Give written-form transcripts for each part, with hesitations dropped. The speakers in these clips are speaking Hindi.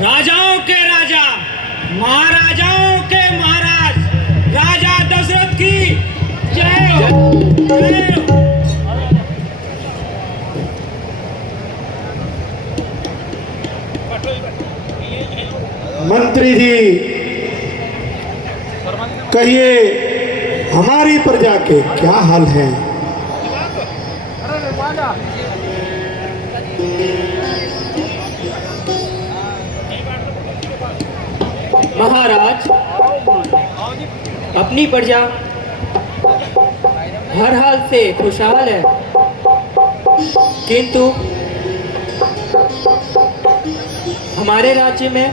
राजाओं के राजा, महाराजाओं के महाराज, राजा दशरथ की जय हो, जय हो। मंत्री जी, कहिए हमारी प्रजा के क्या हाल है? महाराज, अपनी प्रजा हर हाल से खुशहाल है, किंतु हमारे राज्य में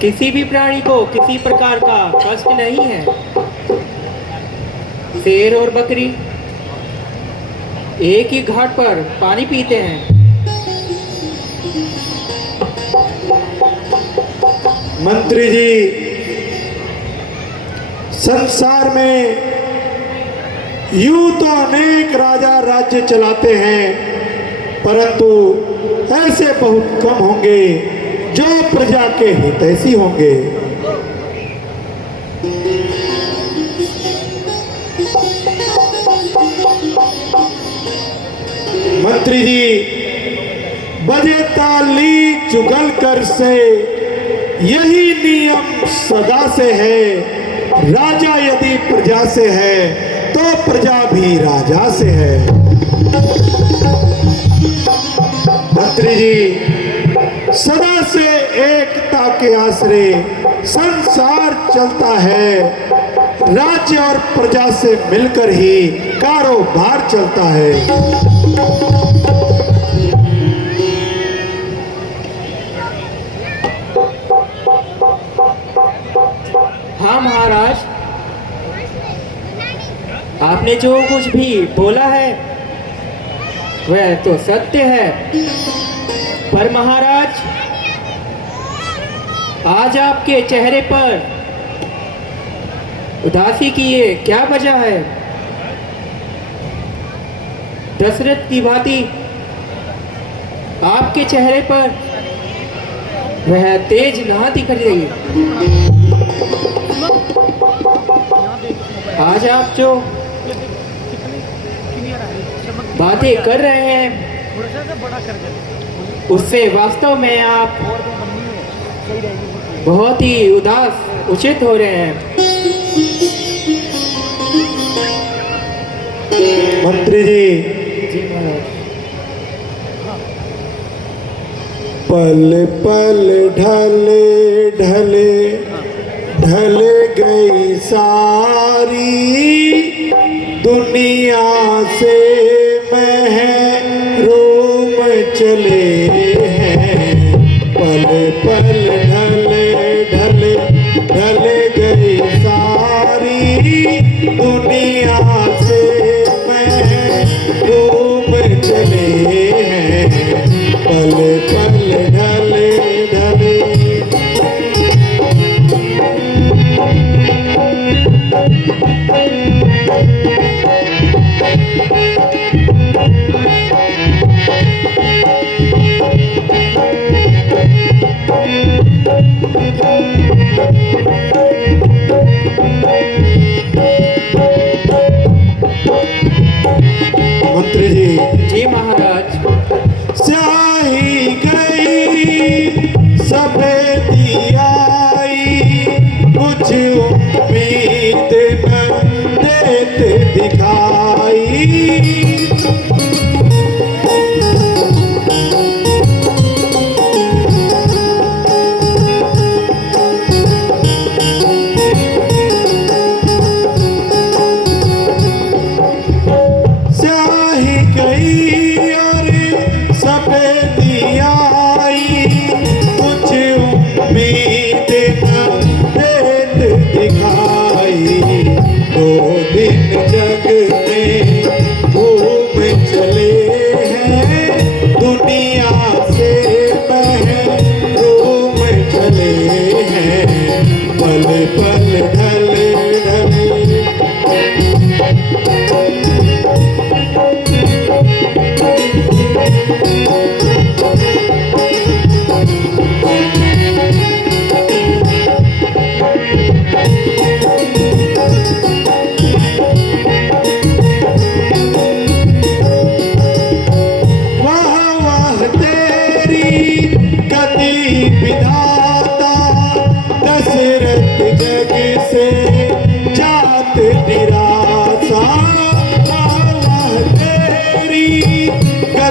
किसी भी प्राणी को किसी प्रकार का कष्ट नहीं है। शेर और बकरी एक ही घाट पर पानी पीते हैं। मंत्री जी, संसार में यूं तो अनेक राजा राज्य चलाते हैं, परंतु ऐसे बहुत कम होंगे जो प्रजा के हितैषी होंगे। मंत्री जी, बजे ताली चुगल कर से यही नियम सदा से है। राजा यदि प्रजा से है तो प्रजा भी राजा से है। मंत्री जी, सदा से एकता के आश्रय संसार चलता है। राज्य और प्रजा से मिलकर ही कारोबार चलता है। हाँ महाराज, आपने जो कुछ भी बोला है वह तो सत्य है, पर महाराज आज आपके चेहरे पर उदासी की ये क्या वजह है? दशरथ की भांति आपके चेहरे पर वह तेज कहाँ दिख रही है? आज आप जो बातें कर रहे हैं उससे वास्तव में आप बहुत ही उदास उचित हो रहे हैं। मंत्री जी, पल पल ढले ढले ढल गई सारी दुनिया से महरूम चले हैं। पल पल ढले ढले ढल गई सारी दुनिया से महरूम चले हैं। पल पल ढले ढले मंत्री जी, जी महाराज, स्याही गई सफेदी आई, कुछ उम्मीद न देत दिखाई। स्याही गई और सफेदी आई, कुछ उम्मीद न देत दिखाई। 2 दिन जग में घूम चले हैं, दुनिया से महरूम चले हैं। पल पल ढले ढले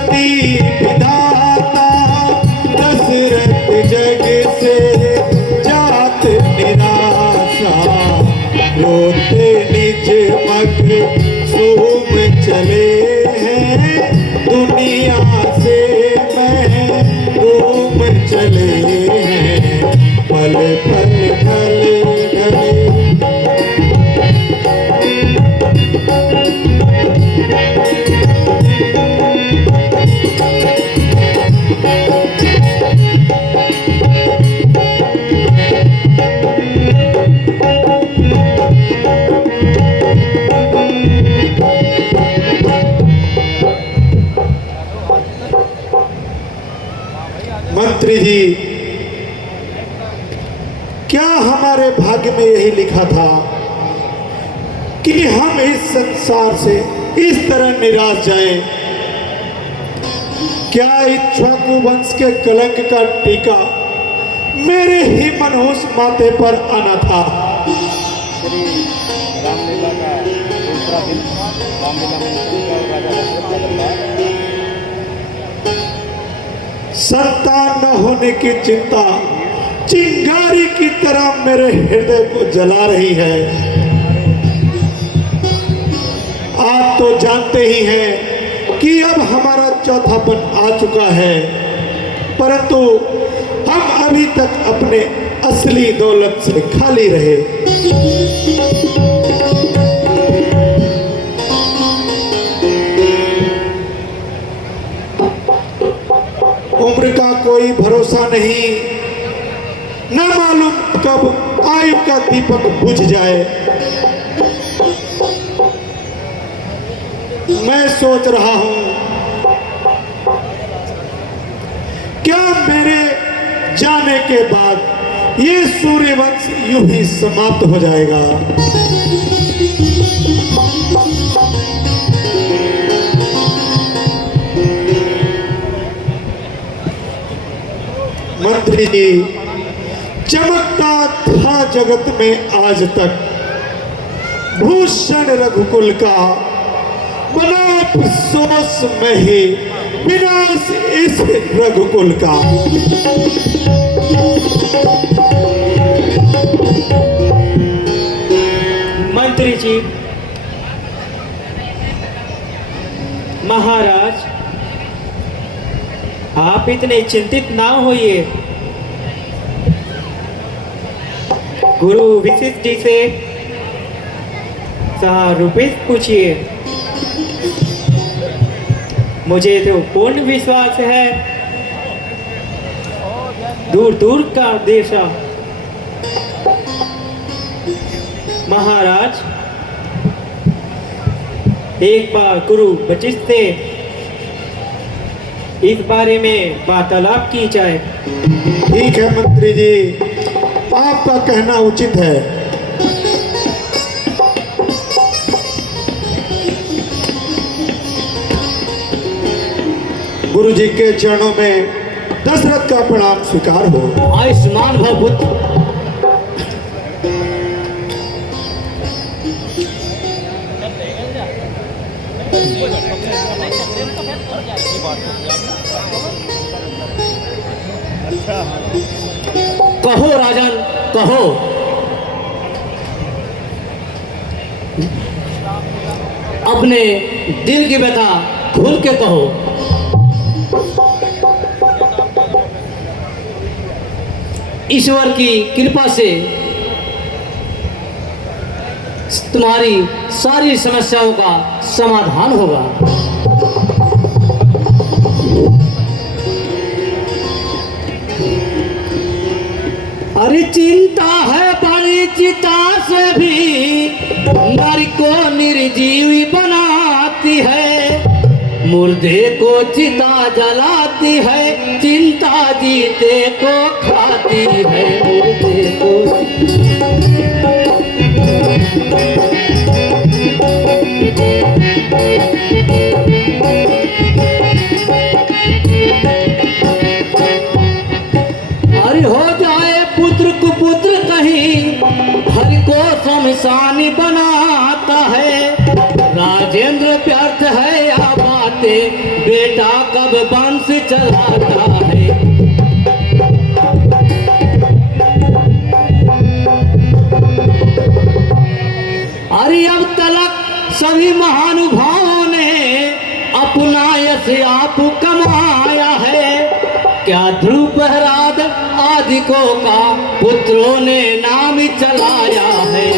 पति विधाता दशरथ जग से जात निराशा, रोते निज मग सोम चले हैं, दुनिया से महरूम चले हैं, पल पल ढले ढले। मंत्री जी, क्या हमारे भाग्य में यही लिखा था कि हम इस संसार से इस तरह निराश जाएं? क्या इक्ष्वाकु वंश के कलंक का टीका मेरे ही मनहूस माथे पर आना था? श्री रामलीला का दूसरा दिन, रामलीला में राजा दशरथ का दरबार। संतान न होने की चिंता चिंगारी की तरह मेरे हृदय को जला रही है। आप तो जानते ही हैं कि अब हमारा चौथापन आ चुका है, परंतु हम अभी तक अपने असली दौलत से खाली रहे। उम्र का कोई भरोसा नहीं, न मालूम कब आयु का दीपक बुझ जाए। मैं सोच रहा हूं, क्या मेरे जाने के बाद ये सूर्यवंश यूं ही समाप्त हो जाएगा? मंत्री जी, चमकता था जगत में आज तक भूषण रघुकुल का, बना अफसोस में ही विनाश इस रघुकुल का। मंत्री जी, महाराज, आप इतने चिंतित ना होइए। गुरु वशिष्ठ जी से सहारूपित पूछिए। मुझे तो पूर्ण विश्वास है दूर दूर का देश। महाराज, एक बार गुरु वशिष्ठ से इस बारे में वार्तालाप की जाए। ठीक है मंत्री जी, आपका कहना उचित है। गुरु जी के चरणों में दशरथ का प्रणाम स्वीकार हो। आयुष्मान भव पुत्र। कहो राजन, कहो। अपने दिल की व्यथा खुल के कहो। ईश्वर की कृपा से तुम्हारी सारी समस्याओं का समाधान होगा। अरे चिंता है बड़ी चिता से भी नर को निर्जीवी बनाती है, मुर्दे को चिता जलाती है, चिंता जीते को खाती है, मुर्दे को। अरे हो जाए पुत्र कुपुत्र कहीं, हर को शमशानी बनाता है, राजेंद्र व्यर्थ है या बातें बेटा का अब बांस चलाता है। अरे अब तलक सभी महानुभावों ने अपना यश आप कमाया है। क्या ध्रुव प्रहलाद आदिकों का पुत्रों ने नाम चलाया है।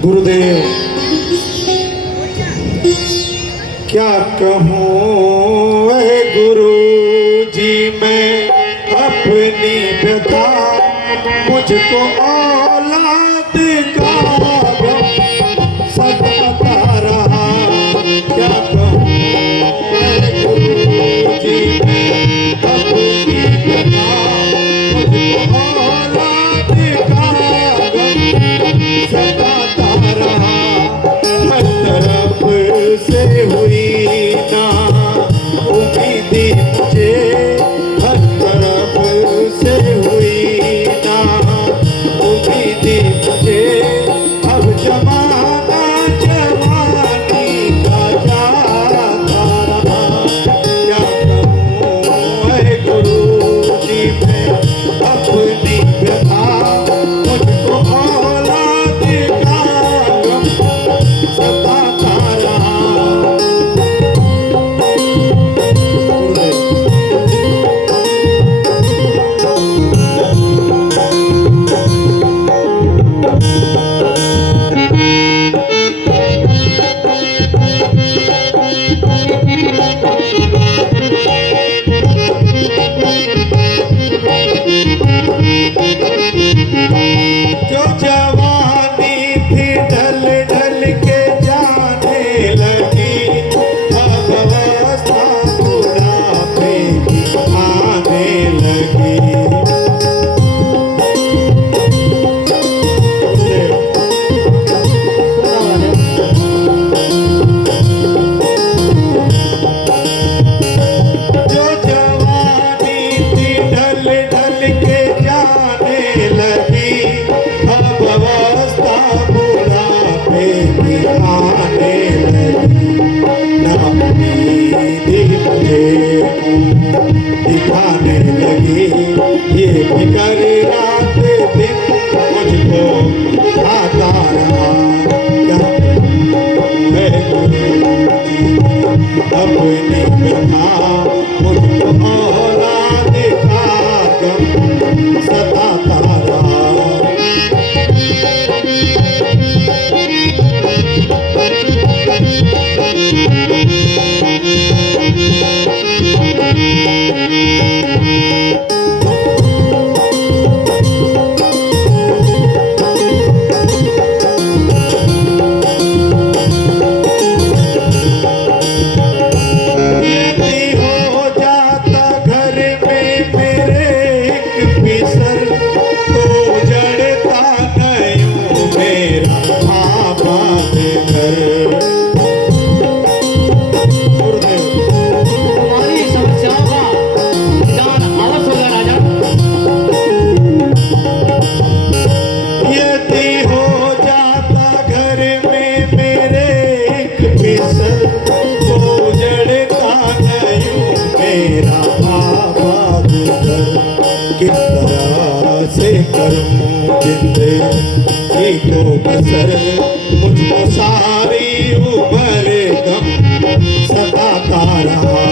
गुरुदेव क्या कहूँ वह गुरु जी मैं अपनी व्यथा, मुझको औलाद का गम सताता रहा। क्या कहूँ वह गुरु जी मैं अपनी व्यथा, मुझको औलाद का गम सताता रहा। हर तरफ से हुई ना उम्मीदी मुझे, हर तरफ से हुई ना उम्मीदी मुझे। अब जमाना जवानी का जाता रहा। क्या कहूँ है गुरु जी मैं अपनी व्यथा, मुझको औलाद का गम सताता रहा। जो जवानी थी ढल ढल के जाने लगी, अब अवस्था बुढ़ापे की आने लगी। जो जवानी थी ढल ढल के जाने लगी, अब अवस्था बुढ़ापे की आने लगी। ना उम्मीदी मुझे दिखाने लगी, ये फिकर रात दिन मुझको आता रहा। क्या मैं अपनी व्यथा, मुझको औलाद का गम सताता रहा। यदि हो जाता घर में मेरे एक बिसर, तो जड़ता गयूं मेरा आबाद घर। गुरुदेव हमारी समस्याओं का निदान अवश्य होगा राजा। यदि हो जाता घर में मेरे एक बिसर, तो जड़ता गयूं मेरा आबाद घर। किस तरह से करूं जिंदगी को बसर, मुझको सारी उम्र गम सताता रहा।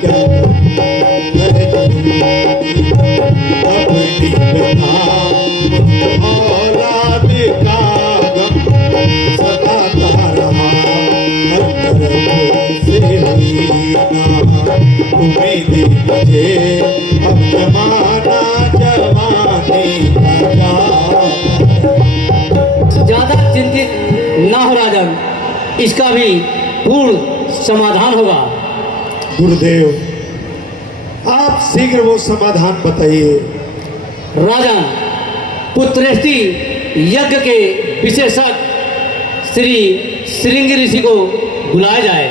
क्या अपनी व्यथा, मुझको औलाद का गम सताता रहा। हर तरफ से हुई ना उम्मीदी मुझे, अब जमाना जवानी का जाता। ज्यादा चिंतित ना हो राजन, इसका भी पूर्ण समाधान होगा। गुरुदेव आप शीघ्र वो समाधान बताइए। राजन, पुत्रेष्टि यज्ञ के विशेषज्ञ श्री श्रृंगी ऋषि को बुलाया जाए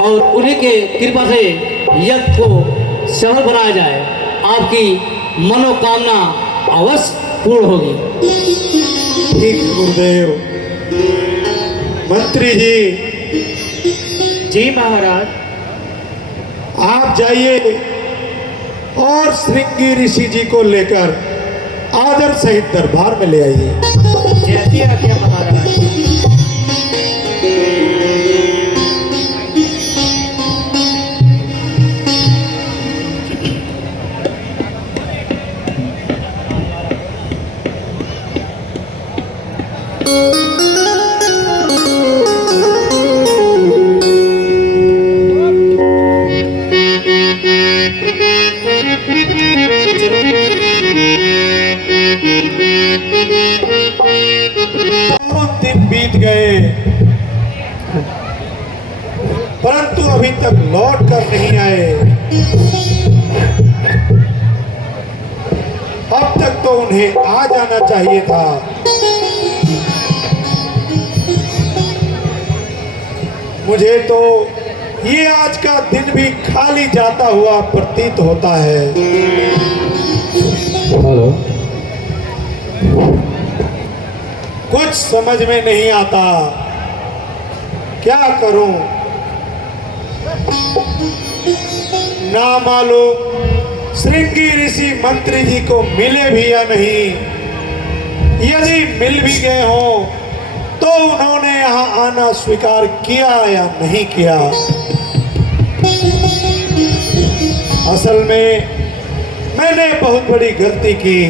और उन्हीं के कृपा से यज्ञ को सफल बनाया जाए, आपकी मनोकामना अवश्य पूर्ण होगी। ठीक है गुरुदेव। मंत्री जी, जी महाराज। आप जाइए और श्रृंगी ऋषि जी को लेकर आदर सहित दरबार में ले आइए। जैसी आज्ञा महाराज। बहुत दिन बीत गए, परंतु अभी तक लौट कर नहीं आए। अब तक तो उन्हें आ जाना चाहिए था। मुझे तो ये आज का दिन भी खाली जाता हुआ प्रतीत होता है। हेलो। कुछ समझ में नहीं आता, क्या करूं? ना मालूम श्रृंगी ऋषि मंत्री जी को मिले भी या नहीं। यदि मिल भी गए हों तो उन्होंने यहाँ आना स्वीकार किया या नहीं किया। असल में मैंने बहुत बड़ी गलती की।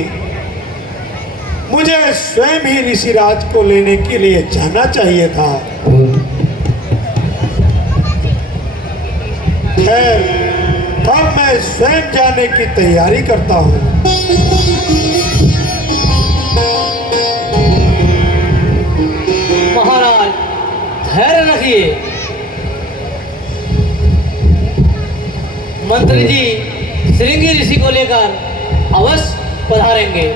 मुझे स्वयं ही ऋषिराज को लेने के लिए जाना चाहिए था। खैर, अब मैं स्वयं जाने की तैयारी करता हूँ। महाराज धैर्य रखिए। मंत्री जी श्रृंगी ऋषि को लेकर अवश्य पधारेंगे।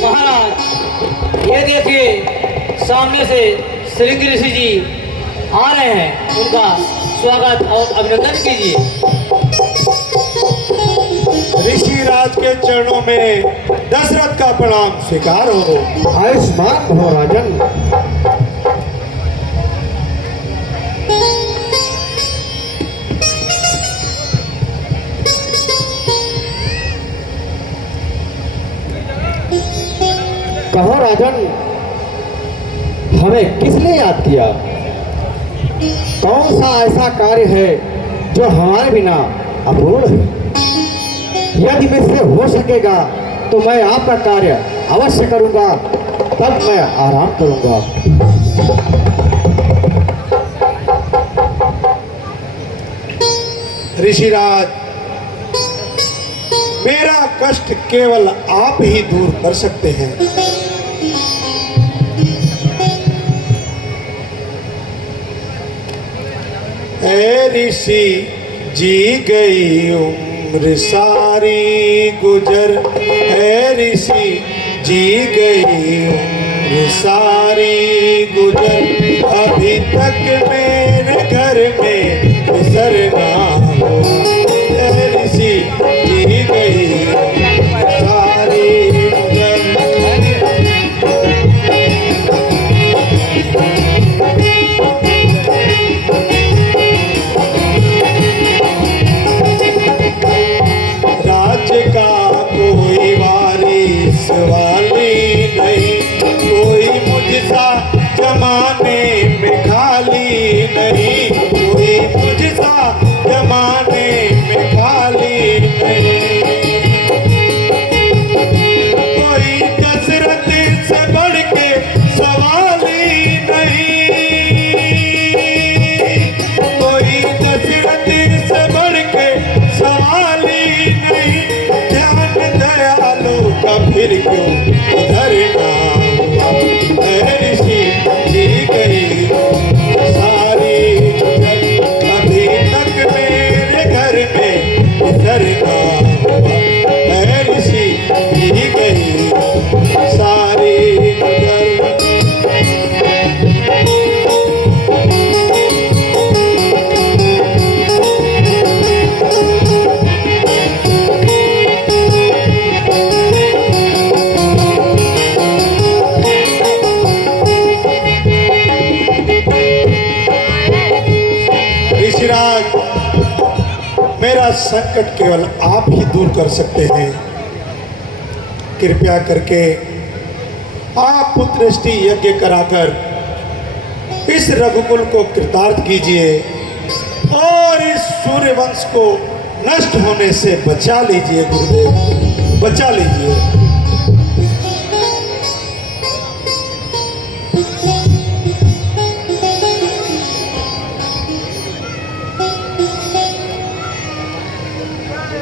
महाराज ये देखिए, सामने से श्रृंगी ऋषि जी आ रहे हैं। उनका स्वागत और अभिनंदन कीजिए। ऋषिराज के चरणों में दशरथ का प्रणाम स्वीकार हो। आयुष्मान भव राजन। कहो राजन, हमें किसने याद किया? कौन सा ऐसा कार्य है जो हमारे बिना अपूर्ण है? यदि मुझसे हो सकेगा तो मैं आपका कार्य अवश्य करूंगा, तब मैं आराम करूंगा। ऋषिराज, मेरा कष्ट केवल आप ही दूर कर सकते हैं। ऐ ऋषि जी गई उम्र सारी गुजर, ऐ ऋषि जी गई उम्र सारी गुजर, अभी तक मेरे घर में विसरना हो। ऐ ऋषि जी गई उम्र सारी गुजर। राज्य का कोई वारिस वाली नहीं, कोई मुझसा जमाने का संकट केवल आप ही दूर कर सकते हैं। कृपया करके आप पुत्रष्टि यज्ञ कराकर इस रघुकुल को कृतार्थ कीजिए और इस सूर्यवंश को नष्ट होने से बचा लीजिए गुरुदेव, बचा लीजिए।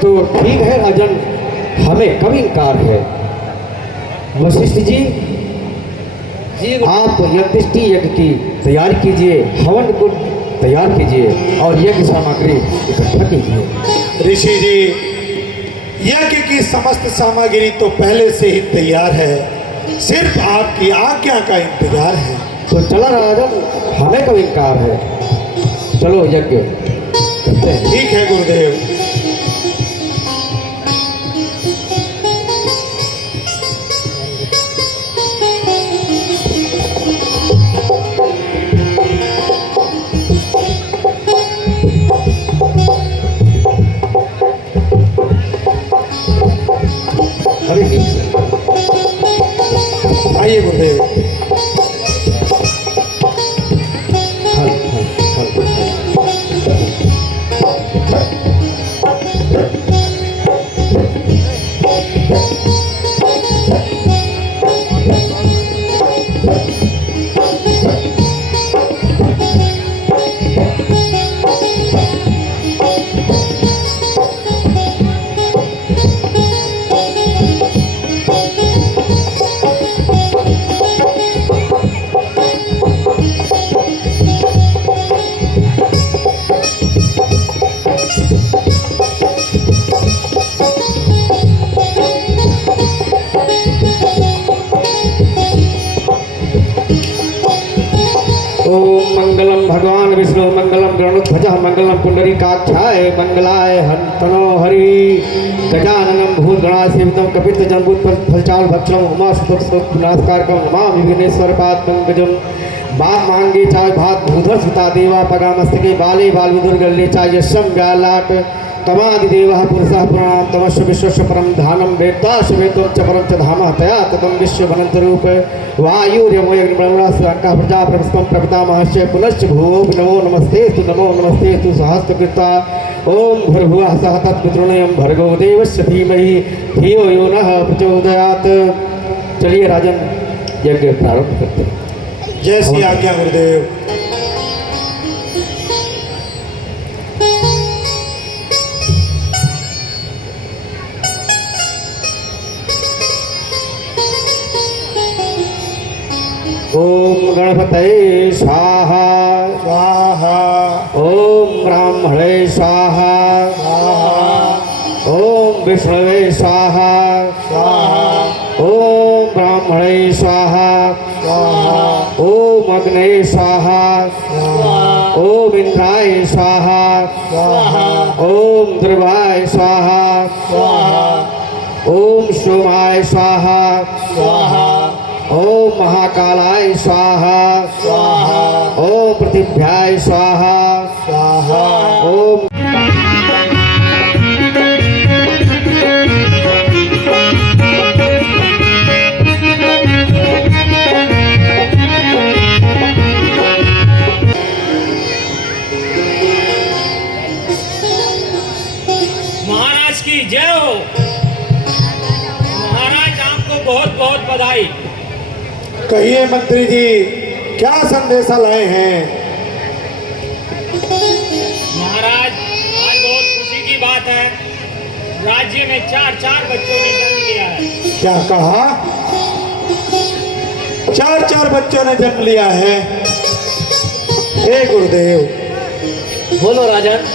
तो ठीक है राजन, हमें कब इनकार है। वशिष्ठ जी, जी आप यज्ञिष्टि यज्ञ की तैयारी कीजिए, हवन को तैयार कीजिए और यज्ञ सामग्री इकट्ठा कीजिए। ऋषि जी, यज्ञ की समस्त सामग्री तो पहले से ही तैयार है, सिर्फ आपकी आज्ञा का इंतजार है। तो चला राजन, हमें कब इनकार है, चलो यज्ञ करते हैं। ठीक है गुरुदेव। अरे नीचे आइए गुरुदेव। फल फल फल ओम मंगलम भगवान विष्णु मंगलम गरुड़ध्वज मंगलम पुंडरीकाक्षाय मंगलाय हंतनो हरि गजाननम भूतगणासेवितं कपित जंबूत फलचाल भक्षणम उमा सुख नमस्कारकम नमामि विघ्नेश्वर पाद पंकजम बाप मांगे चाय भात भूधर सुता देवा पगामस्तके बाले बाल विदुर्गल्ले चाय यशम व्यालाट तमादिदेवः पुरुषः पुराणं तमस्य विश्वस्य परं धानं वेत्ताश वेत्तं च परं च धामः तया ततं विश्वमनन्तरूप वायुर्यमोऽग्निब्रह्मणस्वाङ्कः प्रजाप्रभुस्त्वं प्रपितामहस्य पुनश्च भुवो नमो नमस्तेस्तु सहस्रकृता ॐ भूर्भुवः सः तत्पुत्रोऽयं भर्गो देवस्य धीमहि धियो यो नः प्रचोदयात्। चलिए राजन, यज्ञ प्रारंभ करते हैं। जैसी आज्ञा गुरुदेव। ओम गणपतये स्वाहा स्वाहा ओम ब्राह्मणे स्वाहा स्वाहा ओम विष्णवे स्वाहा स्वाहा ओम ब्राह्मणे स्वाहा स्वाहा ओम अग्नये स्वाहा स्वाहा ओम इंद्राय स्वाहा स्वाहा ओम ध्रुवाय स्वाहा स्वाहा ओम सोमाय स्वाहा स्वाहा ओम महाकालाय स्वाहा स्वाहा ओम पृथिव्याय स्वाहा स्वाहा ओम महाराज की जय हो। महाराज आपको बहुत बहुत बधाई। कहिए मंत्री जी, क्या संदेशा लाए हैं? महाराज, आज बहुत खुशी की बात है, राज्य में 4 बच्चों ने जन्म लिया है। क्या कहा? 4 बच्चों ने जन्म लिया है। हे गुरुदेव, बोलो राजन।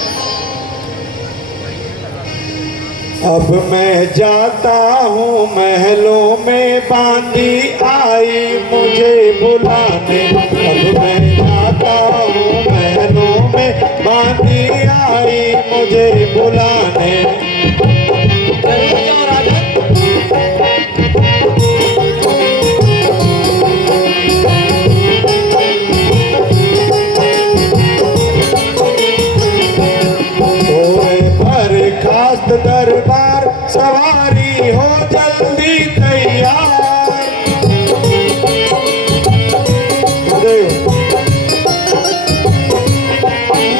अब मैं जाता हूँ महलों में, बांदी आई मुझे बुलाने। अब मैं जाता हूँ महलों में, बांदी आई मुझे बुलाने। जरूर जाओ राजन। ओए भर दरबार सवारी हो जल्दी तैयार।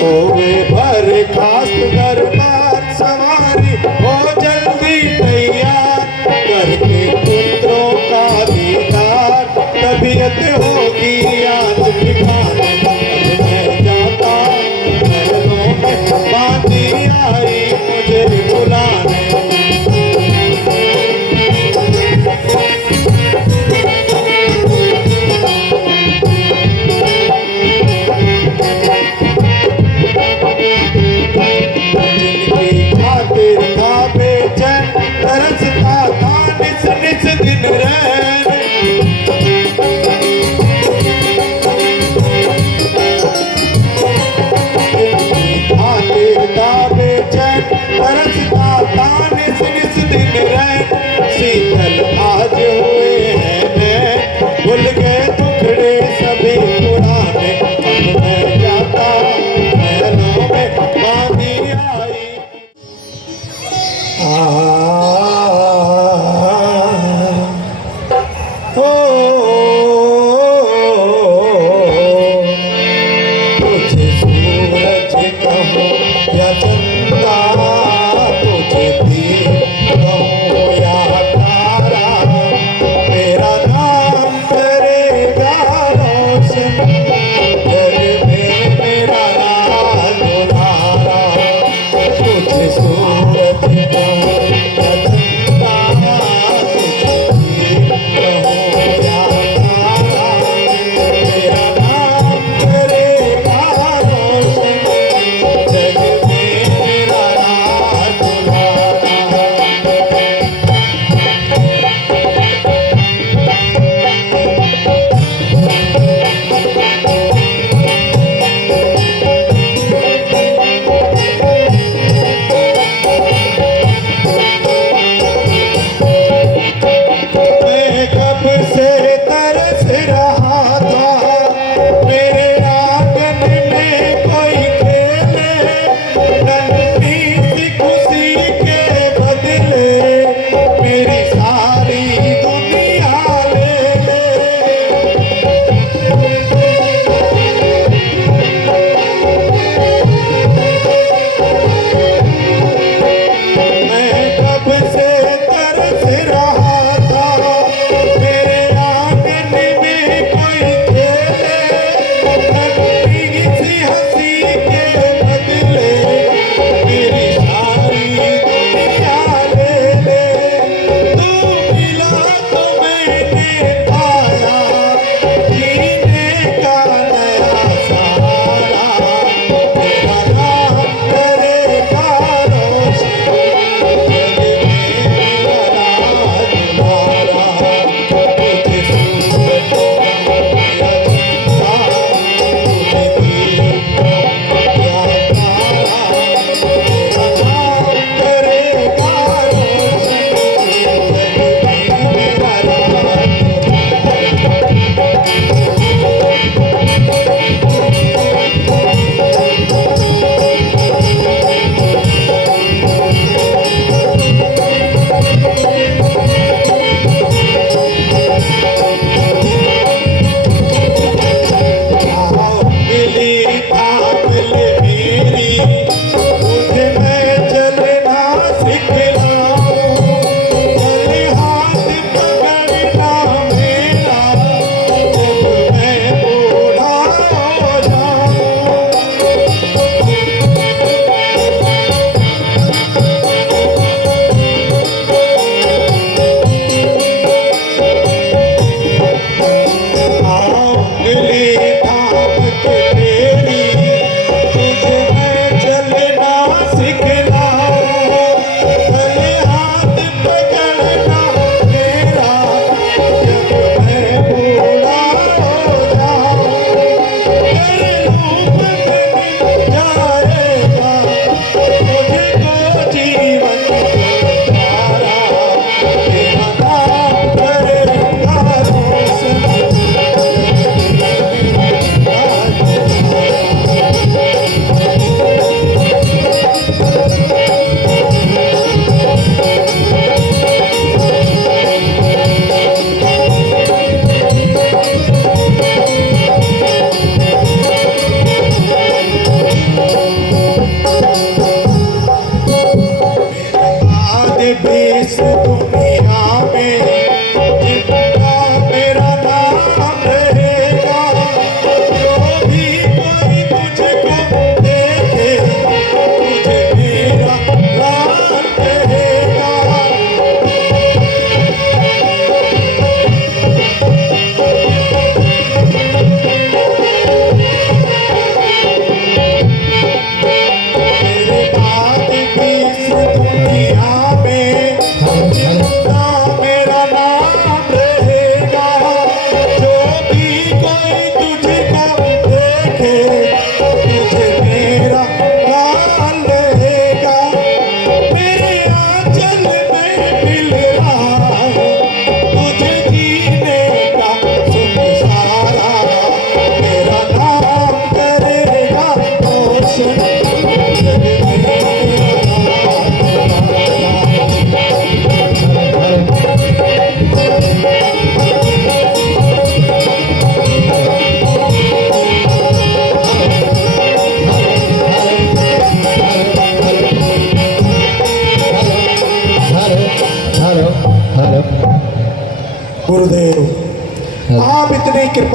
होवे बर्खास्त दरबार सवारी हो जल्दी तैयार, करके पुत्रों का दीदार तबीयत होगी आज ठिकाने। मैं जाता महलों में बाती आई मुझे बुलाने।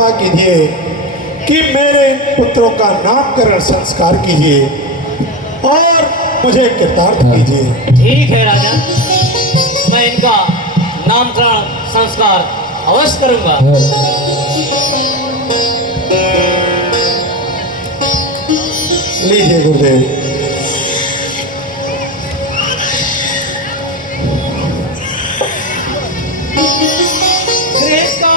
कृपा कीजिए कि मेरे इन पुत्रों का नामकरण संस्कार कीजिए और मुझे कृतार्थ कीजिए। ठीक है राजा, मैं इनका नामकरण संस्कार अवश्य करूंगा। लीजिए गुरुदेव। गृह का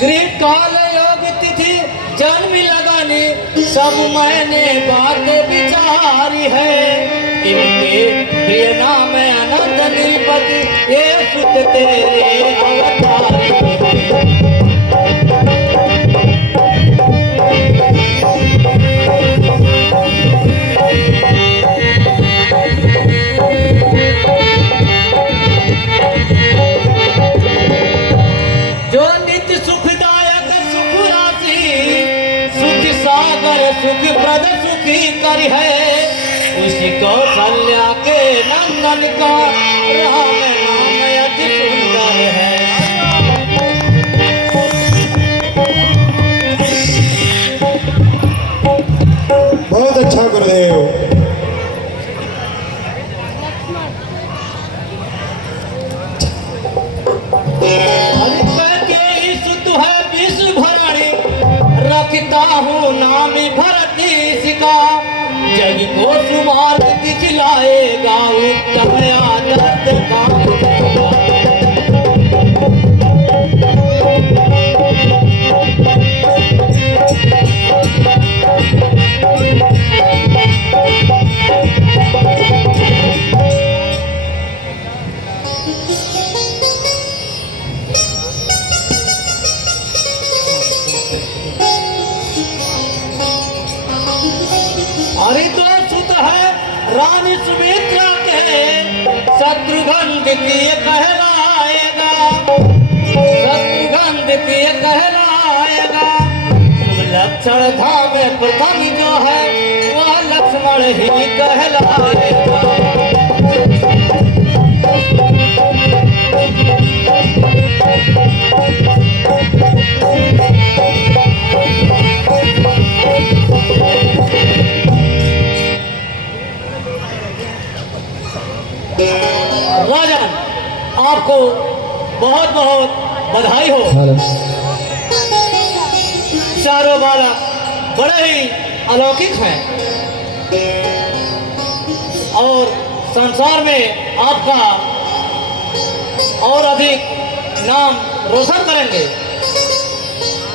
गृह काल योग तिथि जन्म लगाने सब मैंने बात विचारी है। इनके प्रिय नाम अनंत नीलपति ये सुत तेरे अवतारी है। जो नित्य सुखदायक सुख राशि सुख सागर सुख प्रद सुखी कर है, उसी कौशल्या के नंदन का राम नाम अति सुंदर है। बहुत अच्छा गुरुदेव। रखता हूँ नाम भरती सिका, जग को सुमार्ग दिखलाएगा उत्तम आदर्श काम करेगा। अरे तो सुत है रानी सुमित्रा के, शत्रुघ्न द्वितीय कहलाएगा, शत्रुघ्न द्वितीय कहलाएगा। शुभ लक्षण धाम प्रथम जो है वह लक्ष्मण ही कहलाएगा। राजन, आपको बहुत बहुत बधाई हो। चारों बालक बड़े ही अलौकिक हैं और संसार में आपका और अधिक नाम रोशन करेंगे।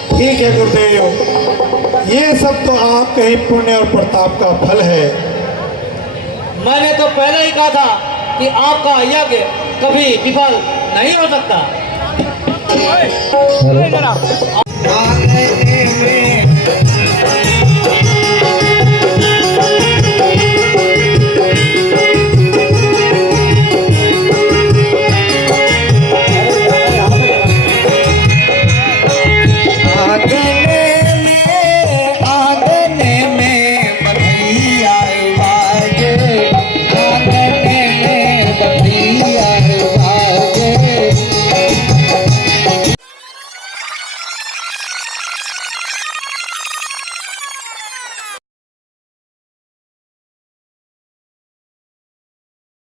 ठीक है गुरुदेव, ये सब तो आपके ही पुण्य और प्रताप का फल है। मैंने तो पहले ही कहा था कि आपका यज्ञ कभी विफल नहीं हो सकता।